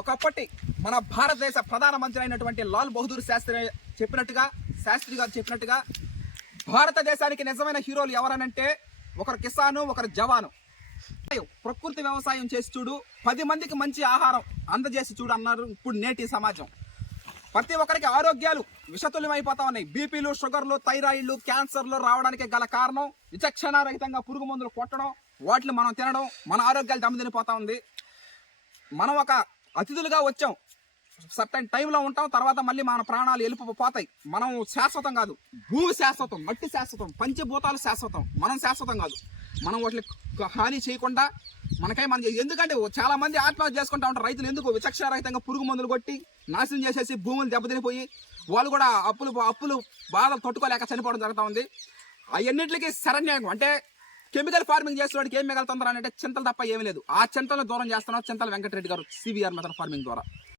ఒకప్పటి మన భారతదేశ ప్రధానమంత్రి అయినటువంటి లాల్ బహదూర్ శాస్త్రి గారు చెప్పినట్టుగా భారతదేశానికి నిజమైన హీరోలు ఎవరనంటే ఒకరు కిసాను, ఒకరు జవాను. ప్రకృతి వ్యవసాయం చేసి చూడు, 10 మందికి మంచి ఆహారం అందజేసి చూడు అన్నారు ఇప్పుడు నేటి సమాజం. ప్రతి ఒక్కరికి ఆరోగ్యాలు విషతుల్యమైపోతా ఉన్నాయి. బీపీలు, షుగర్లు, థైరాయిడ్లు, క్యాన్సర్లు రావడానికి గల కారణం విచక్షణారహితంగా పురుగు మందులు కొట్టడం, వాటిని మనం తినడం, మన ఆరోగ్యాలు దెబ్బతినిపోతా ఉంది. మనం ఒక అతిథులుగా వచ్చాం, సర్టైన్ టైంలో ఉంటాం, తర్వాత మళ్ళీ మన ప్రాణాలు వెళ్ళిపోతాయి. మనం శాశ్వతం కాదు, భూమి శాశ్వతం, మట్టి శాశ్వతం, పంచభూతాలు శాశ్వతం, మనం శాశ్వతం కాదు. మనం వాటిని హాని చేయకుండా మనం ఎందుకంటే చాలా మంది ఆత్మహత్య చేసుకుంటా ఉంటారు రైతులు. ఎందుకు? విచక్షణారహితంగా పురుగు మందులు కొట్టి నాశనం చేసేసి భూములు దెబ్బతినిపోయి వాళ్ళు కూడా అప్పులు బాధలు తట్టుకోలేక చనిపోవడం జరుగుతూ ఉంది. అవన్నింటికి శరణ్యం అంటే కెమికల్ ఫార్మింగ్ చేసేవాడికి ఏం మిగలుతుందా అంటే చింతలు తప్ప ఏమీ లేదు. ఆ చింతలను దూరం చేస్తున్నారు చింతల వెంకటరెడ్డి గారు సివిఆర్ మెథడ్ ఫార్మింగ్ ద్వారా.